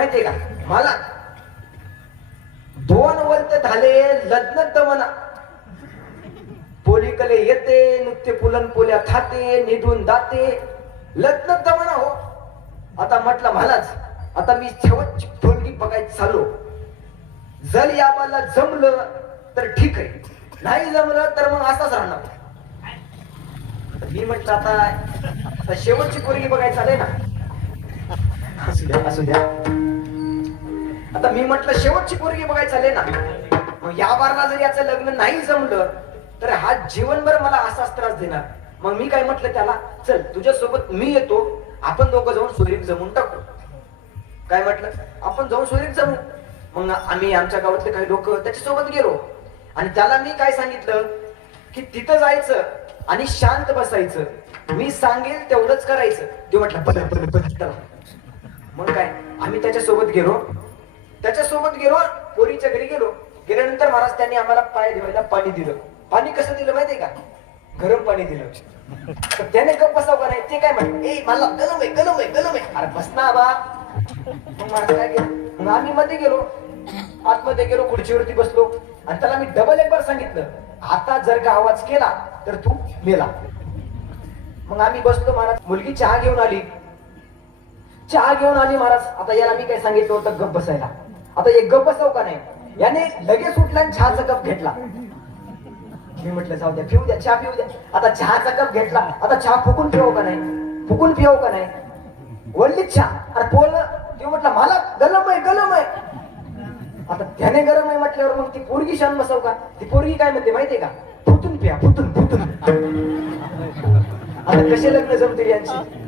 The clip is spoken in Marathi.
माहितीये का मला 2 वर्ष झाले लग्न दमना पोलीकडे येते नुकते पुलन पोल्या खाते निधून जाते लग्न दमना हो. आता म्हटलं मलाच आता मी शेवटची पोरगी बघायची चाललो. जर याबाला जमलं तर ठीक आहे, नाही जमलं तर मग असाच राहणार. मी म्हटलं आता शेवटची पोरगी बघायची चालय ना. असू द्या. आता मी म्हटलं शेवटची पोरगी बघायची चालय ना. मग या बारला जर याचं लग्न नाही जमलं तर हा जीवनभर मला असाच त्रास देणार. मग मी काय म्हटलं त्याला, चल तुझ्या सोबत मी येतो, आपण दोघं जाऊन सोयरीक जमून टाकू. काय म्हटलं, आपण जाऊन सोयरीक जमू. मग आम्ही आमच्या गावातले काही लोक त्याच्या सोबत गेलो आणि त्याला मी काय सांगितलं की तिथं जायचं आणि शांत बसायचं, मी सांगेल तेवढंच करायचं. तो म्हटलं बरं. मग काय आम्ही त्याच्यासोबत गेलो पोरीच्या घरी गेल्यानंतर महाराज त्यांनी आम्हाला पाय धुवायला पाणी दिलं. पाणी कसं दिलं माहितीये का, गरम पाणी दिलं. तर त्याने गप्प बसाव का नाही, ते काय म्हणे, ए मला गरम आहे. अरे बस ना बा. मग महाराज काय केलं, मग आम्ही आतमध्ये गेलो खुर्चीवरती बसलो आणि त्याला मी डबल एक बार सांगितलं, आता जर का आवाज केला तर तू मेला. मग आम्ही बसलो. महाराज मुलगी चहा घेऊन आली महाराज. आता याला मी काय सांगितलं होतं गप बसायला. आता एक गप बसाव का नाही, याने लगेच उठला आणि चहाचा कप घेतला. मी म्हटलं जाऊ द्या, पिऊ द्या, चहा पिऊ द्या. आता चहाचा कप घेतला, आता चहा फुकून पिऊ का नाही, वल्ली चहा. अरे बोललं ते म्हटलं मला गलम आहे. आता त्याने गरम आहे म्हटल्यावर मग ती पोरगी शांत बसाव का. ती पोरगी काय म्हणते माहितीये का, फुटून प्या. आता कसे लग्न जमतील यांची.